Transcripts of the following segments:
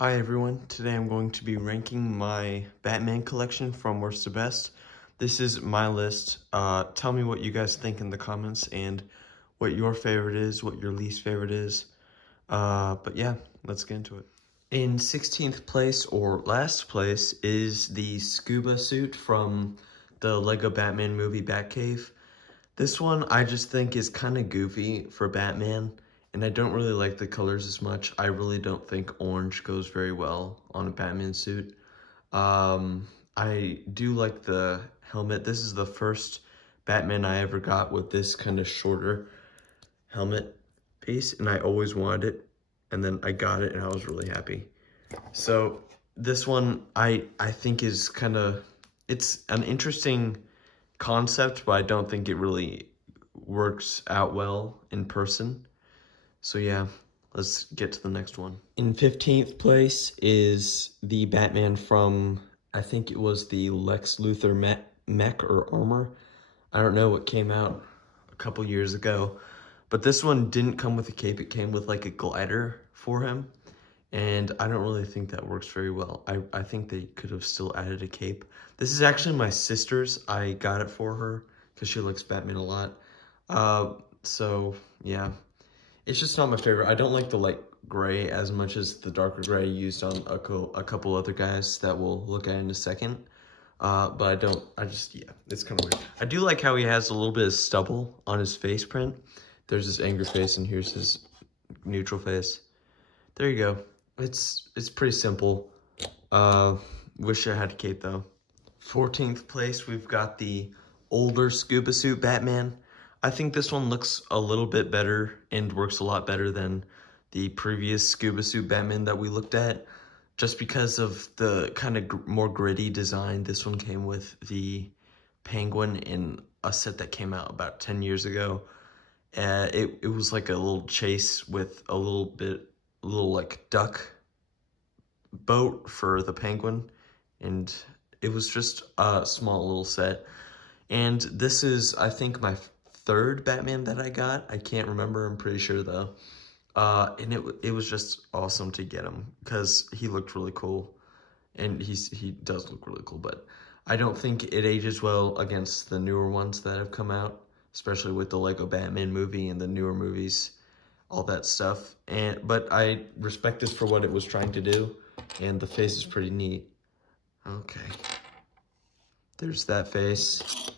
Hi everyone, today I'm going to be ranking my Batman collection from worst to best. This is my list. Tell me what you guys think in the comments and what your favorite is, what your least favorite is. But yeah, let's get into it. In 16th place or last place is the scuba suit from the Lego Batman movie Batcave. This one I just think is kind of goofy for Batman. And I don't really like the colors as much. I really don't think orange goes very well on a Batman suit. I do like the helmet. This is the first Batman I ever got with this kind of shorter helmet piece, and I always wanted it. And then I got it, and I was really happy. So this one I think is kind of, it's an interesting concept, but I don't think it really works out well in person. So yeah, let's get to the next one. In 15th place is the Batman from, I think it was the Lex Luthor mech or armor. I don't know what came out a couple years ago, but this one didn't come with a cape. It came with like a glider for him. And I don't really think that works very well. I think they could have still added a cape. This is actually my sister's. I got it for her because she likes Batman a lot. So yeah. It's just not my favorite. I don't like the light gray as much as the darker gray used on a couple other guys that we'll look at in a second. But yeah, it's kind of weird. I do like how he has a little bit of stubble on his face print. There's his angry face and here's his neutral face. There you go. It's pretty simple. Wish I had a cape though. 14th place, we've got the older scuba suit Batman. I think this one looks a little bit better and works a lot better than the previous scuba suit Batman that we looked at. Just because of the kind of more gritty design, this one came with the Penguin in a set that came out about 10 years ago. It was like a little chase with a little like duck boat for the Penguin. And it was just a small little set. And this is, I think, my third Batman that I got. I can't remember, I'm pretty sure though. And it was just awesome to get him because he looked really cool. And he does look really cool, but I don't think it ages well against the newer ones that have come out, especially with the Lego Batman movie and the newer movies, all that stuff. But I respect this for what it was trying to do, and the face is pretty neat. Okay. There's that face.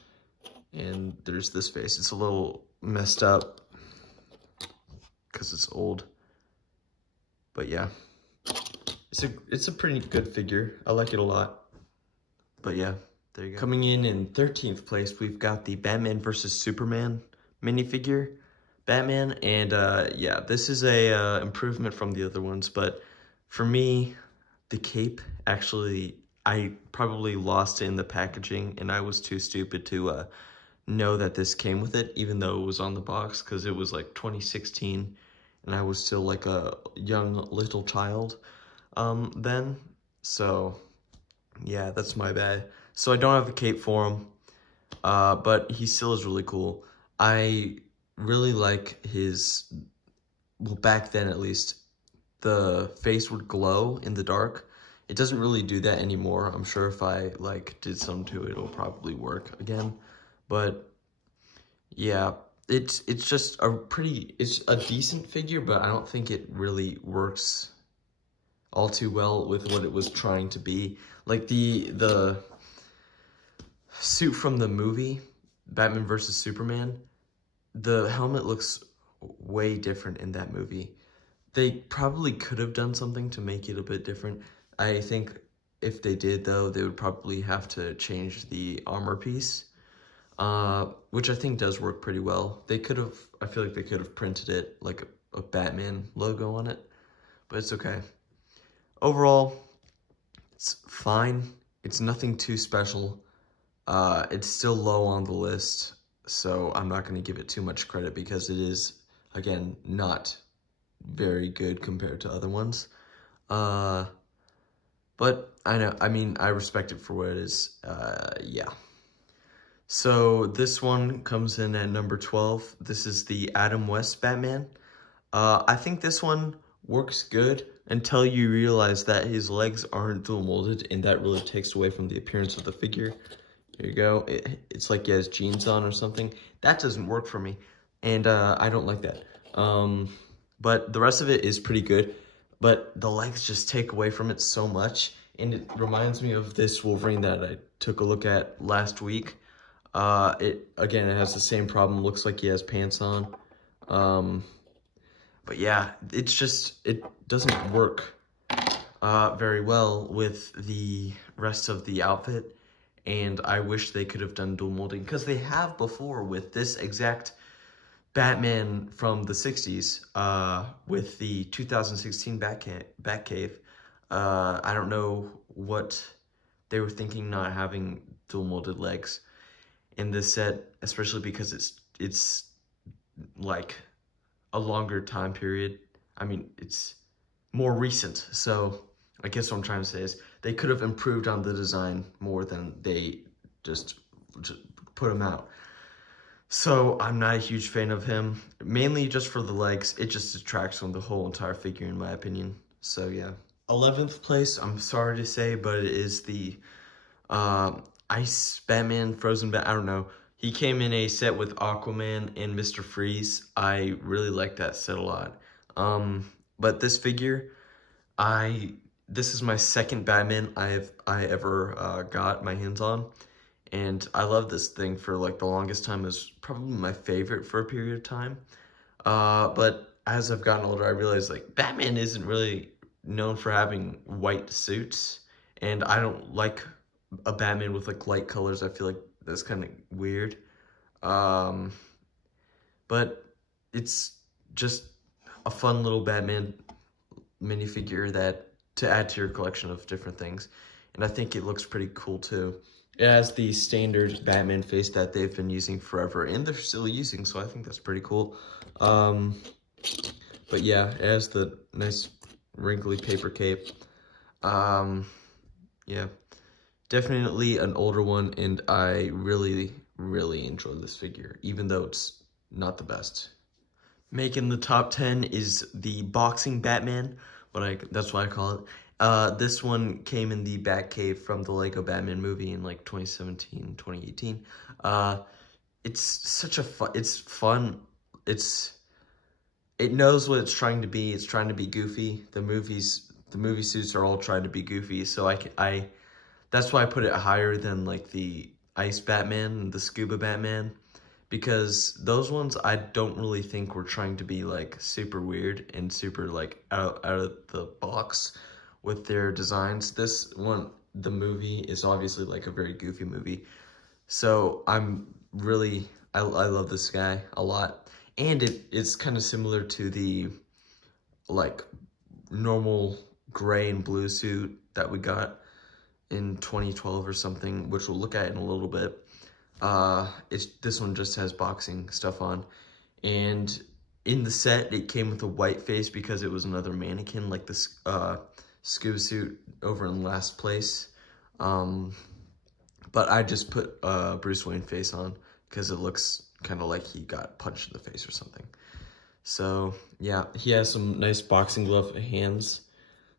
And there's this face. It's a little messed up because it's old. But yeah, it's a pretty good figure. I like it a lot. But yeah, there you go. Coming in 13th place, we've got the Batman vs. Superman minifigure Batman. And yeah, this is a improvement from the other ones. But for me, the cape actually, I probably lost it in the packaging. And I was too stupid to know that this came with it, even though it was on the box, because it was like 2016 and I was still like a young little child then. So yeah, that's my bad. So I don't have the cape for him, but he still is really cool. I really like his, well, back then at least, the face would glow in the dark. It doesn't really do that anymore. I'm sure if I like did something to it, it'll probably work again. But yeah, it's just it's a decent figure, but I don't think it really works all too well with what it was trying to be. Like the suit from the movie, Batman vs. Superman, the helmet looks way different in that movie. They probably could have done something to make it a bit different. I think if they did though, they would probably have to change the armor piece. Which I think does work pretty well. They could have, I feel like they could have printed it like a Batman logo on it, but it's okay. Overall, it's fine. It's nothing too special. It's still low on the list, so I'm not going to give it too much credit because it is, again, not very good compared to other ones. But I respect it for what it is. Yeah. So this one comes in at number 12. This is the Adam West Batman. I think this one works good. until you realize that his legs aren't dual molded, and that really takes away from the appearance of the figure. There you go. It's like he has jeans on or something. That doesn't work for me, and I don't like that. But the rest of it is pretty good, but the legs just take away from it so much, and it reminds me of this Wolverine that I took a look at last week. It has the same problem. Looks like he has pants on. But yeah, it doesn't work very well with the rest of the outfit, and I wish they could have done dual molding, because they have before with this exact Batman from the 60s, with the 2016 Batcave. I don't know what they were thinking not having dual molded legs in this set, especially because it's like a longer time period. I mean, it's more recent, so I guess what I'm trying to say is they could have improved on the design more than they just put him out. So I'm not a huge fan of him, mainly just for the legs. It just detracts from the whole entire figure, in my opinion. So yeah. 11th place, I'm sorry to say, but it is the Ice Batman, Frozen Bat, I don't know. He came in a set with Aquaman and Mr. Freeze. I really like that set a lot. But this figure, this is my second Batman I ever got my hands on. And I love this thing for like the longest time. It was probably my favorite for a period of time. But as I've gotten older, I realized like Batman isn't really known for having white suits. And I don't like a Batman with like light colors. I feel like that's kind of weird. But it's just a fun little Batman minifigure that to add to your collection of different things. And I think it looks pretty cool too. It has the standard Batman face that they've been using forever, and they're still using, so I think that's pretty cool. But yeah, it has the nice wrinkly paper cape. Yeah, definitely an older one, and I really, really enjoy this figure, even though it's not the best. Making the top 10 is the boxing Batman, that's what I call it. This one came in the Batcave from the Lego Batman movie in like 2017, 2018. It's such a it's fun. It knows what it's trying to be. It's trying to be goofy. The movie suits are all trying to be goofy. So that's why I put it higher than like the Ice Batman and the Scuba Batman, because those ones I don't really think were trying to be like super weird and super like out of the box with their designs. This one, the movie, is obviously like a very goofy movie. So I love this guy a lot. And it's kind of similar to the like normal gray and blue suit that we got in 2012 or something, which we'll look at in a little bit. This one just has boxing stuff on. And in the set, it came with a white face because it was another mannequin, like this Scuba suit over in last place. But I just put Bruce Wayne face on because it looks kind of like he got punched in the face or something. So yeah, he has some nice boxing glove hands.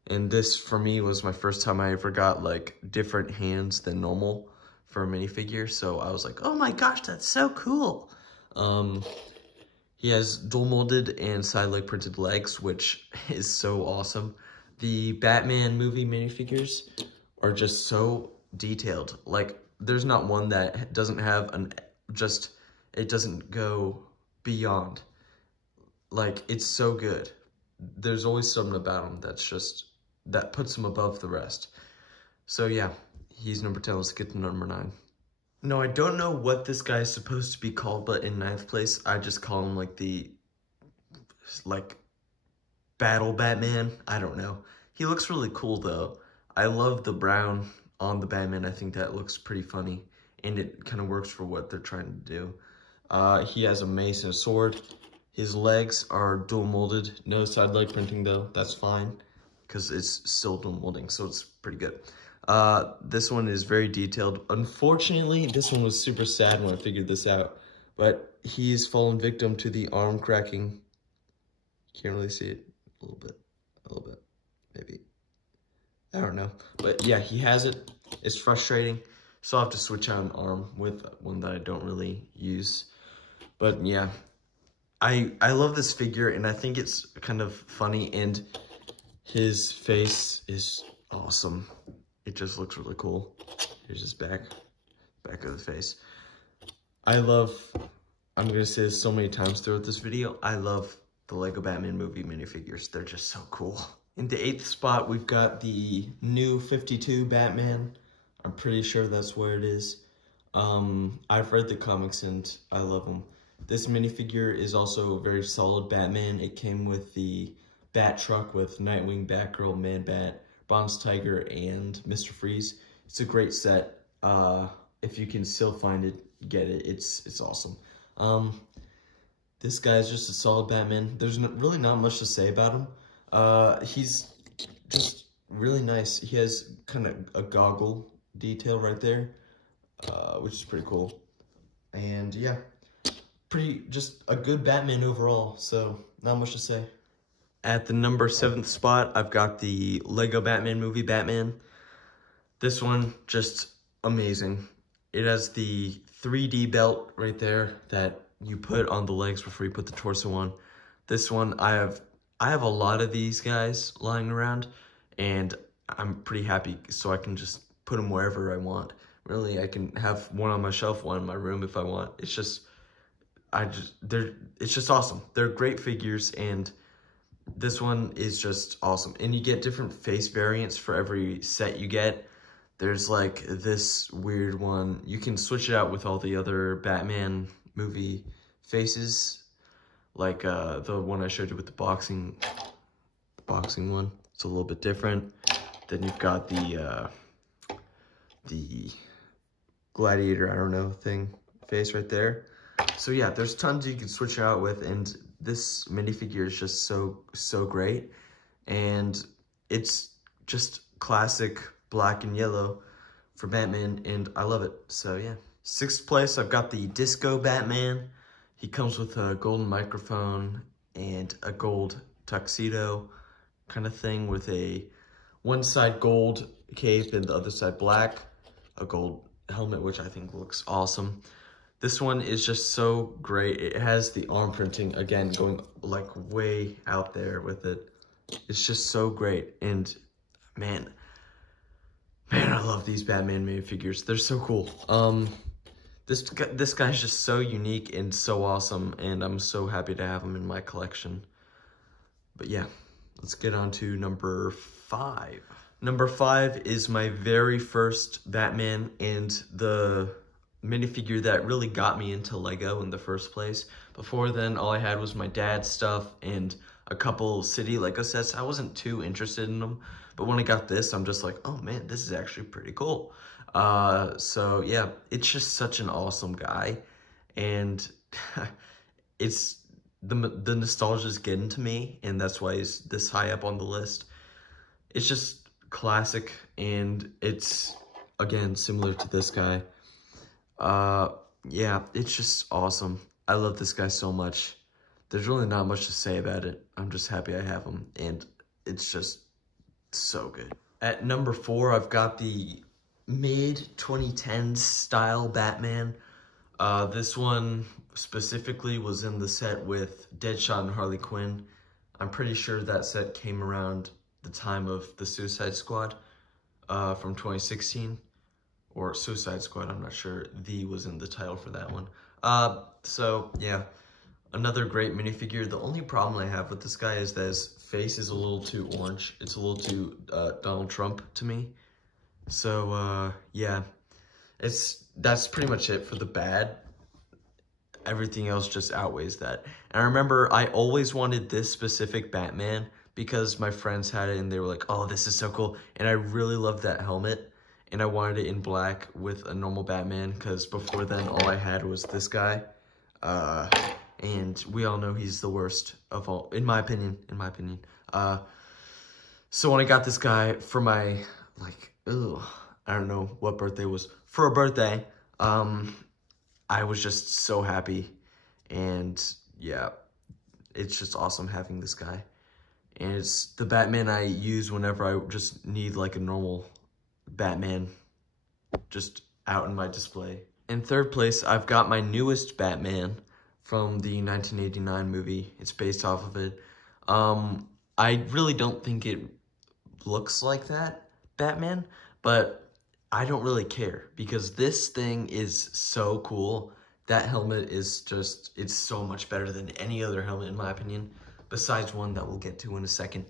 And this, for me, was my first time I ever got like different hands than normal for a minifigure. So I was like, oh my gosh, that's so cool. He has dual molded and side leg printed legs, which is so awesome. The Batman movie minifigures are just so detailed. Like, there's not one that doesn't have it doesn't go beyond. Like, it's so good. There's always something about him that puts him above the rest. So yeah, he's number 10. Let's get to number 9. No, I don't know what this guy is supposed to be called, but in 9th place, I just call him like the Battle Batman. I don't know. He looks really cool though. I love the brown on the Batman. I think that looks pretty funny, and it kind of works for what they're trying to do. He has a mace and a sword. His legs are dual molded. No side leg printing though. That's fine, because it's still dual molding, so it's pretty good. This one is very detailed. Unfortunately, this one was super sad when I figured this out, but he's fallen victim to the arm cracking. Can't really see it. A little bit. maybe. I don't know. But yeah, he has it. It's frustrating. So I'll have to switch out an arm with one that I don't really use. But yeah, I love this figure, and I think it's kind of funny, and his face is awesome. It just looks really cool. Here's his back of the face. I'm gonna say this so many times throughout this video, I love the Lego Batman movie minifigures. They're just so cool. In the 8th spot, we've got the new 52 Batman. I'm pretty sure that's where it is. I've read the comics and I love them. This minifigure is also a very solid Batman. It came with the Bat Truck with Nightwing, Batgirl, Man-Bat, Bronze Tiger, and Mr. Freeze. It's a great set. If you can still find it, get it. It's awesome. This guy's just a solid Batman. There's really not much to say about him. He's just really nice. He has kind of a goggle detail right there, which is pretty cool. And yeah, just a good Batman overall, so not much to say. At the number 7th spot, I've got the Lego Batman movie, Batman. This one, just amazing. It has the 3D belt right there that you put on the legs before you put the torso on. This one, I have a lot of these guys lying around, and I'm pretty happy, so I can just put them wherever I want. Really, I can have one on my shelf, one in my room if I want. It's just awesome. They're great figures, and this one is just awesome. And you get different face variants for every set you get. There's like this weird one. You can switch it out with all the other Batman movie faces. Like the one I showed you with the boxing one. It's a little bit different. Then you've got the gladiator, I don't know, face right there. So yeah, there's tons you can switch out with, and this minifigure is just so great. And it's just classic black and yellow for Batman, and I love it. So yeah. 6th place, I've got the Disco Batman. He comes with a golden microphone and a gold tuxedo kind of thing with one side gold cape and the other side black, a gold helmet, which I think looks awesome. This one is just so great. It has the arm printing, again, going like way out there with it. It's just so great. And man, I love these Batman minifigures. They're so cool. This guy's just so unique and so awesome, and I'm so happy to have him in my collection. But yeah, let's get on to number 5. Number 5 is my very first Batman, and the minifigure that really got me into Lego in the first place. Before then, all I had was my dad's stuff and a couple City Lego sets. I wasn't too interested in them, but when I got this, I'm just like, oh man, this is actually pretty cool. So yeah, it's just such an awesome guy, and it's the nostalgia's getting to me, and that's why he's this high up on the list. It's just classic, and it's, again, similar to this guy. Yeah, it's just awesome. I love this guy so much. There's really not much to say about it. I'm just happy I have him, and it's just so good. At number 4, I've got the mid-2010s style Batman. This one specifically was in the set with Deadshot and Harley Quinn. I'm pretty sure that set came around the time of the Suicide Squad from 2016. Or Suicide Squad, I'm not sure. The was in the title for that one. So, yeah, another great minifigure. The only problem I have with this guy is that his face is a little too orange. It's a little too Donald Trump to me. So, yeah, that's pretty much it for the bad. Everything else just outweighs that. And I remember I always wanted this specific Batman because my friends had it and they were like, oh, this is so cool. And I really loved that helmet. And I wanted it in black with a normal Batman because before then, all I had was this guy. And we all know he's the worst of all, in my opinion, so when I got this guy for my, I don't know what birthday it was, for a birthday, I was just so happy. And yeah, it's just awesome having this guy. And it's the Batman I use whenever I just need like a normal Batman just out in my display. In third place, I've got my newest Batman from the 1989 movie. It's based off of it. I really don't think it looks like that Batman, but I don't really care because this thing is so cool. That helmet is just, it's so much better than any other helmet in my opinion, besides one that we'll get to in a second.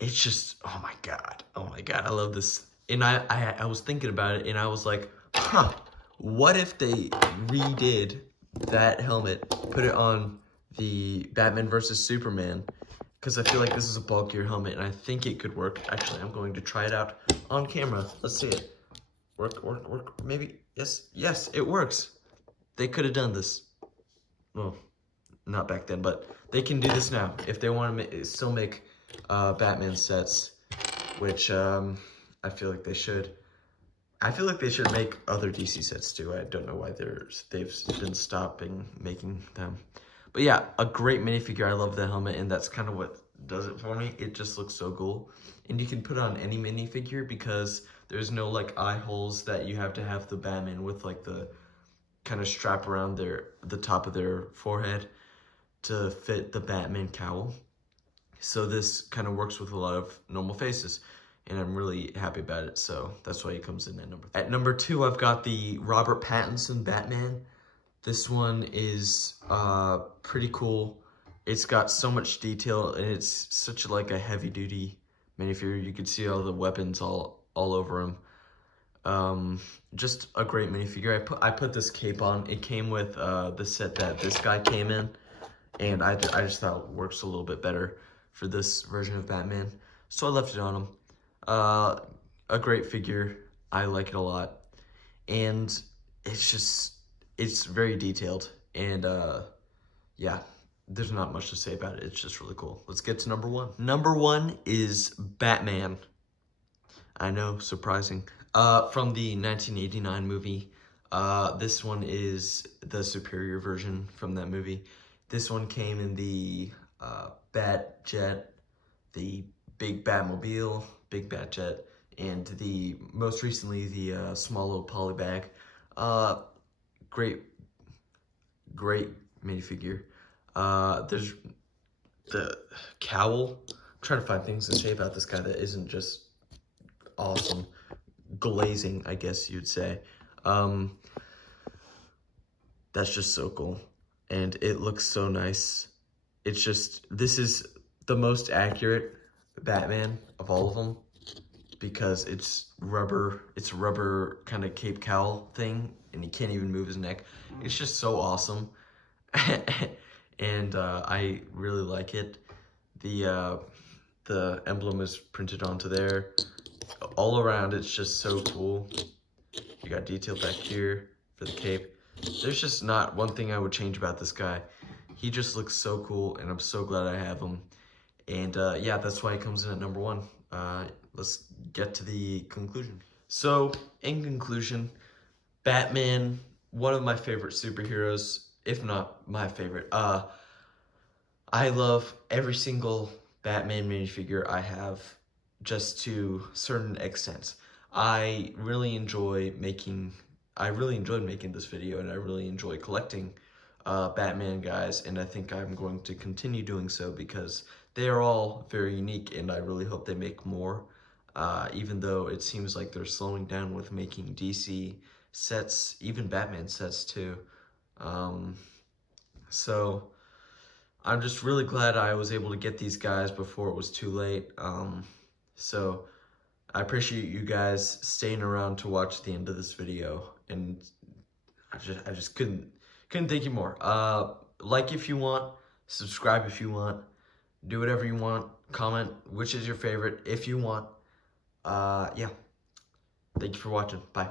It's just, oh my God, I love this. And I was thinking about it and I was like, huh, what if they redid that helmet, put it on the Batman vs. Superman, because I feel like this is a bulkier helmet and I think it could work. Actually, I'm going to try it out on camera. Let's see it. Work, maybe, yes, it works. They could have done this. Well, not back then, but they can do this now. If they want to still make Batman sets, which I feel like they should. I feel like they should make other DC sets too. I don't know why they've been stopping making them. But yeah, a great minifigure. I love the helmet, and that's kind of what does it for me. It just looks so cool. And you can put it on any minifigure because there's no like eye holes that you have to have the Batman with like the kind of strap around the top of their forehead to fit the Batman cowl. So this kind of works with a lot of normal faces, and I'm really happy about it. So that's why it comes in at number 3. At number 2, I've got the Robert Pattinson Batman. This one is pretty cool. It's got so much detail, and it's such like a heavy duty minifigure. You can see all the weapons all over him. Just a great minifigure. I put this cape on. It came with the set that this guy came in, and I just thought it works a little bit better for this version of Batman. So I left it on him. A great figure. I like it a lot. And it's very detailed. And yeah, there's not much to say about it. It's just really cool. Let's get to number 1. Number 1 is Batman. I know, surprising. From the 1989 movie. This one is the superior version from that movie. This one came in the Bat Jet, the Big Batmobile, Big Bat Jet, and the most recently the small little polybag. Great minifigure. There's the cowl. I'm trying to find things to say about this guy that isn't just awesome. Glazing, I guess you'd say. That's just so cool. And it looks so nice. It's just, this is the most accurate Batman of all of them because it's rubber kind of cape cowl thing, and he can't even move his neck. It's just so awesome. And I really like it. The emblem is printed onto there. All around, it's just so cool. You got detail back here for the cape. There's just not one thing I would change about this guy. He just looks so cool, and I'm so glad I have him. And yeah, that's why he comes in at number 1. Let's get to the conclusion. So, in conclusion, Batman, one of my favorite superheroes, if not my favorite. I love every single Batman minifigure I have, just to a certain extent. I really enjoyed making this video, and I really enjoy collecting Batman guys, and I think I'm going to continue doing so because they are all very unique, and I really hope they make more, even though it seems like they're slowing down with making DC sets, even Batman sets too. So I'm just really glad I was able to get these guys before it was too late. So I appreciate you guys staying around to watch the end of this video, and I just couldn't thank you more. Like if you want, subscribe if you want, do whatever you want, comment which is your favorite if you want. Yeah, thank you for watching. Bye.